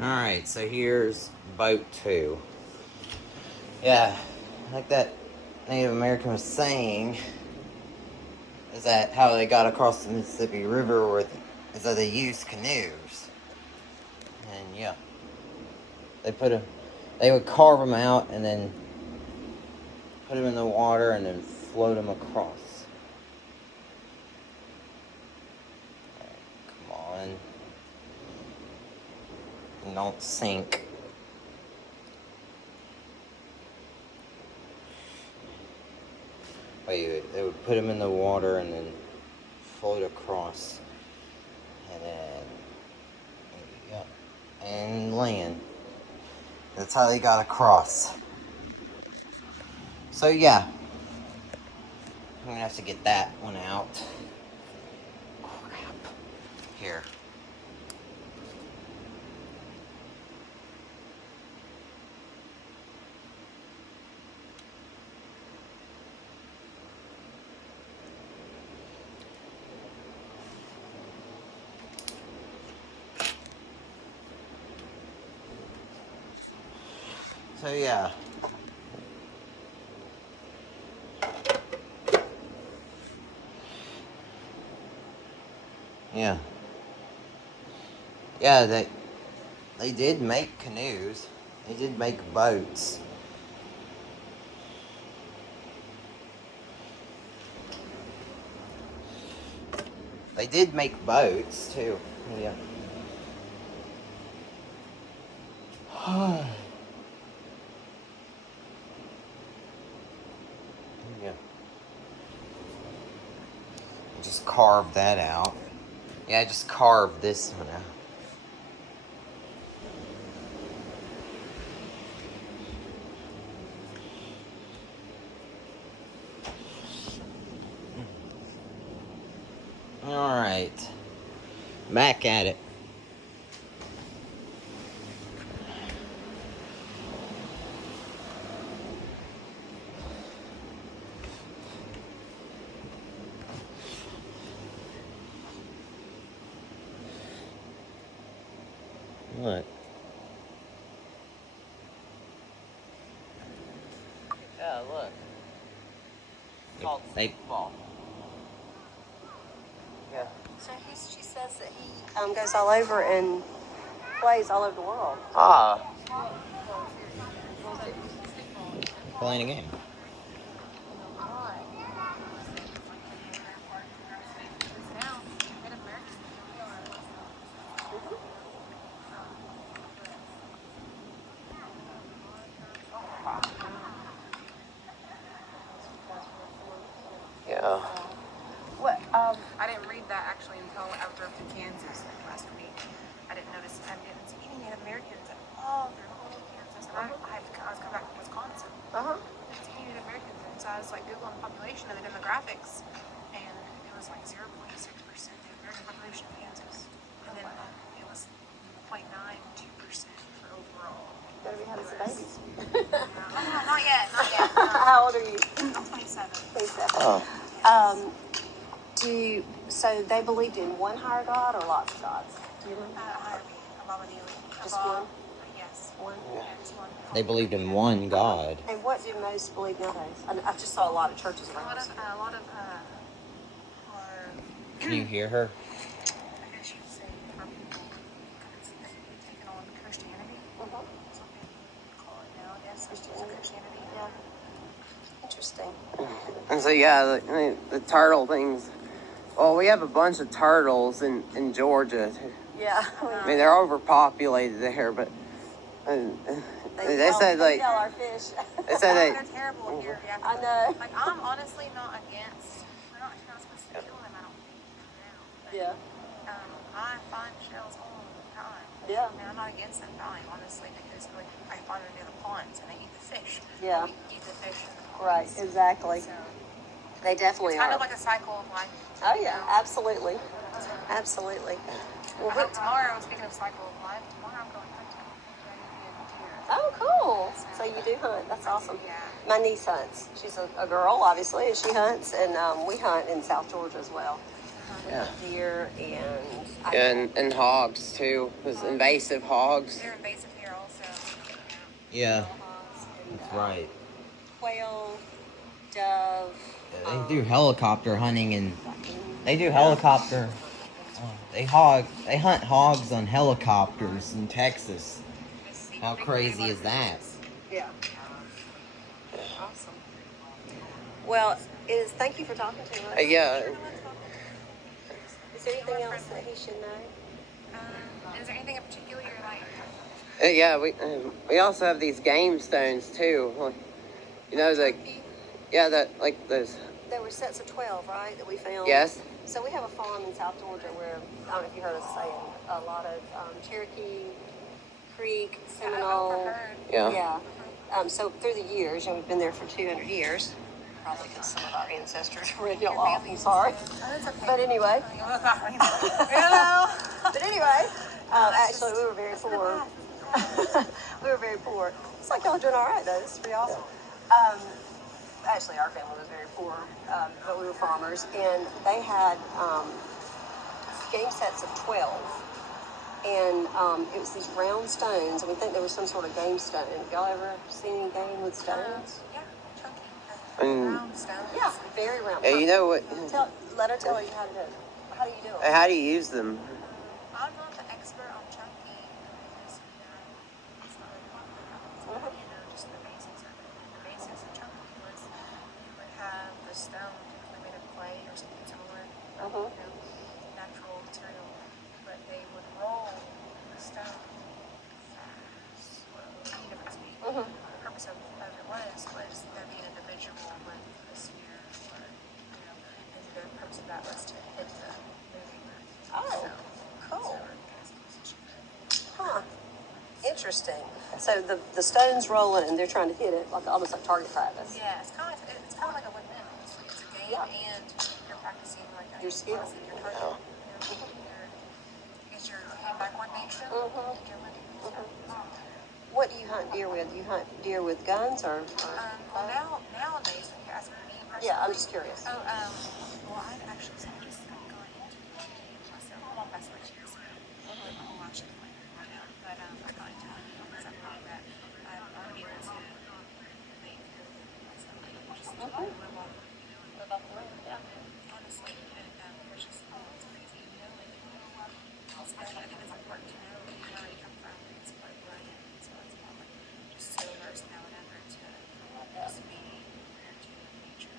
Alright, so here's boat 2. Yeah, like that Native American was saying, is that how they got across the Mississippi River is that they used canoes. And yeah, they would carve them out and then put them in the water and then float them across. Come on. And don't sink. They would put them in the water and then float across. And then, yeah, and land. That's how they got across. So yeah, I'm gonna have to get that one out. Crap. Here. So yeah. Yeah. Yeah, they did make canoes. They did make boats. They did make boats too. Yeah. Yeah. Just carved that out. Yeah, I just carved this one out. Alright. Back at it. What? Yeah, look. It's called football. Yeah. So she says that he goes all over and plays all over the world. Ah. Playing a game. Yeah. What? I didn't read that actually until I drove to Kansas last week. I didn't notice I didn't see any Native Americans at all through all of Kansas, and I was coming back from Wisconsin. Uh-huh. I didn't see any Native Americans, and so I was like Googling the population and the demographics, and it was like 0.6% Native American population in Kansas, and then it was 0.92% for overall. Gotta be having some babies. Not yet. How old are you? I'm 27. 27. Oh. So they believed in one higher god or lots of gods? Do you remember? Just one? Yes. One? Yeah. Just one. They believed in one God. And what do most believe nowadays? I just saw a lot of churches A around. lot of are, Can you hear her? I guess you'd say, are people taking on Christianity? Mm-hmm. That's what they call it now, I guess. Christianity. Yeah. Interesting. And so yeah, the turtle things. Well, we have a bunch of turtles in Georgia. Yeah. I mean, they're overpopulated there, but they said like kill our fish. they said They're terrible here. Yeah. I know. Like I'm honestly not against. We're not supposed to kill them. I don't think now. But, Yeah. I find shells all the time. Yeah. I mean, I'm not against them dying, honestly, because like, I find them near the ponds and they eat the fish. Yeah. We eat the fish in the ponds. Right. Exactly. So They definitely it's kind are. of like a cycle of life. Oh yeah. Absolutely. Absolutely. Well, Tomorrow, speaking of cycle of life, tomorrow I'm going hunting. Ready to be a deer. Oh, cool. So you do hunt. That's awesome. Yeah. My niece hunts. She's a girl, obviously, and she hunts, and we hunt in South Georgia as well. We Yeah. hunt deer and And hogs too. Those invasive hogs. They're invasive here also. Yeah, hogs and that's right. quail, dove. Yeah, they do helicopter hunting and they do Yeah. helicopter. They hunt hogs on helicopters in Texas. How crazy is that? Yeah. Awesome. Well, thank you for talking to us. Yeah. Is there anything else that he should know? Is there anything in particular you're like? Yeah. We also have these game stones too. Like, you know the. Yeah. That like those. There were sets of 12, right, that we found? Yes. So we have a farm in South Georgia where, I don't know if you heard us say it, a lot of Cherokee, Creek, Seminole. Yeah. Yeah. So through the years, we've been there for 200 years. Probably because some of our ancestors were in y'all off, I'm sorry. Oh, that's okay. But anyway. Hello. But anyway, actually, we were very poor. We were very poor. It's like y'all are doing all right, though. This is pretty awesome. Actually, our family was very poor, but we were farmers, and they had game sets of 12. And it was these round stones, and we think there was some sort of game stone. Have y'all ever seen any game with stones? Yeah, chunky. And Round stones. Yeah, very round. you know what? Let her tell you how to do it. How do you do it? How do you use them? I'm not the expert on chunky because it's not really popular. You know, just the basics of it. And the basics of chunky was you would have the stone typically made of clay or something similar, you know, natural material, but they would roll the stone fast, slow, different speed. The purpose of it was there being an individual with a spear, or, you know, and the purpose of that was to hit the moving. Oh, cool. Huh. Interesting. So the stone's rolling and they're trying to hit it like almost like target practice. Yeah, it's kind of like a win-win. It's a game and you're practicing like Your skill. your target. Your hand-eye coordination. What do you hunt deer with? You hunt deer with guns or Well, nowadays, when you're asking me personally. Yeah, I'm just curious. Oh, well, I've actually just gone into myself. I'm on best wishes. I'm watching right now, but I've gone into hunting because I find that I want to be able to make myself just live off, Live off the land, yeah. honestly, and there's just it's crazy, you know, like I think it's important to know where you come from. It's part of who I am. So it's about like just so immersed now and ever to just be prepared to nature.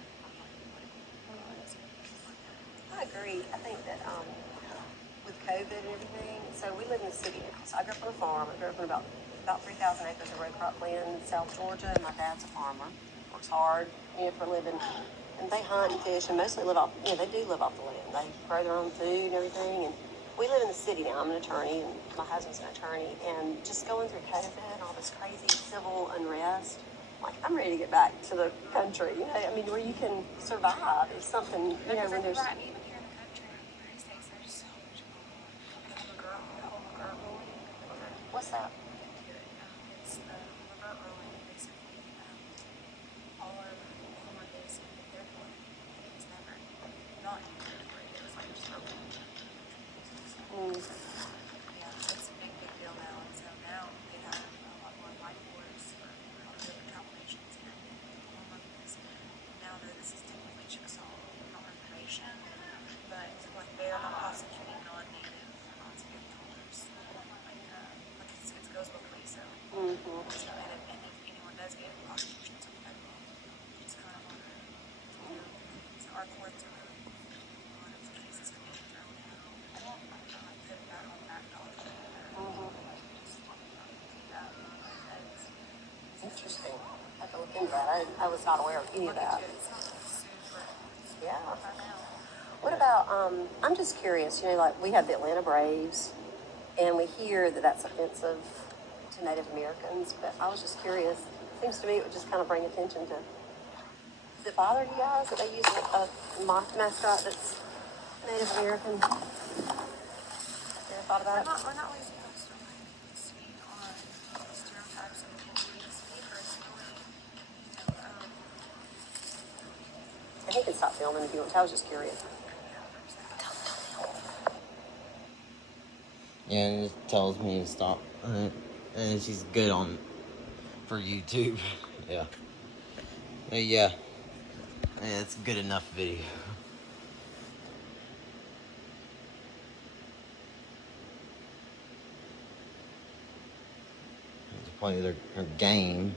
I agree. I think that with COVID and everything, so we live in the city now. So I grew up on a farm. I grew up on about 3,000 acres of row crop land in South Georgia. And my dad's a farmer, works hard, for a living. And they hunt and fish and mostly live off, they do live off the land. They grow their own food and everything. And we live in the city now. I'm an attorney and my husband's an attorney. And just going through COVID and all this crazy civil unrest, like I'm ready to get back to the country. I mean, where you can survive is something, when there's... Right, even here in the country, in the United States, there's so much going on. Like the whole McGirt ruling. What's that? It's the McGirt ruling, basically. All of Florida is in their court. It was never not in their court. It was like just broken. Yeah, so it's a big deal now. And so now they have a lot more life wars for all the different tribal nations here in Oklahoma because now that this is technically Chickasaw non-information, but like they are not prosecuting non-native, non-skin colors. Like it goes both ways. So, so and if anyone does get prosecutions of federal, it's kind of on so our courts are really a lot of cases are being thrown out. Put that on back dollar. Just talking about that feds. Interesting. I have to look into that. I was not aware of any of that. It's not super Yeah. far now. What about, I'm just curious, like we have the Atlanta Braves, and we hear that that's offensive to Native Americans, but I was just curious. Seems to me it would just kind of bring attention to, does it bother you guys that they use a mascot that's Native American? You ever thought about it? We're not really supposed to speak on stereotypes and injuries. Me personally, And he can stop filming if you want to. I was just curious. Yeah, and it tells me to stop. And she's good on for YouTube. Yeah. Yeah. Yeah, it's a good enough video. To play her game.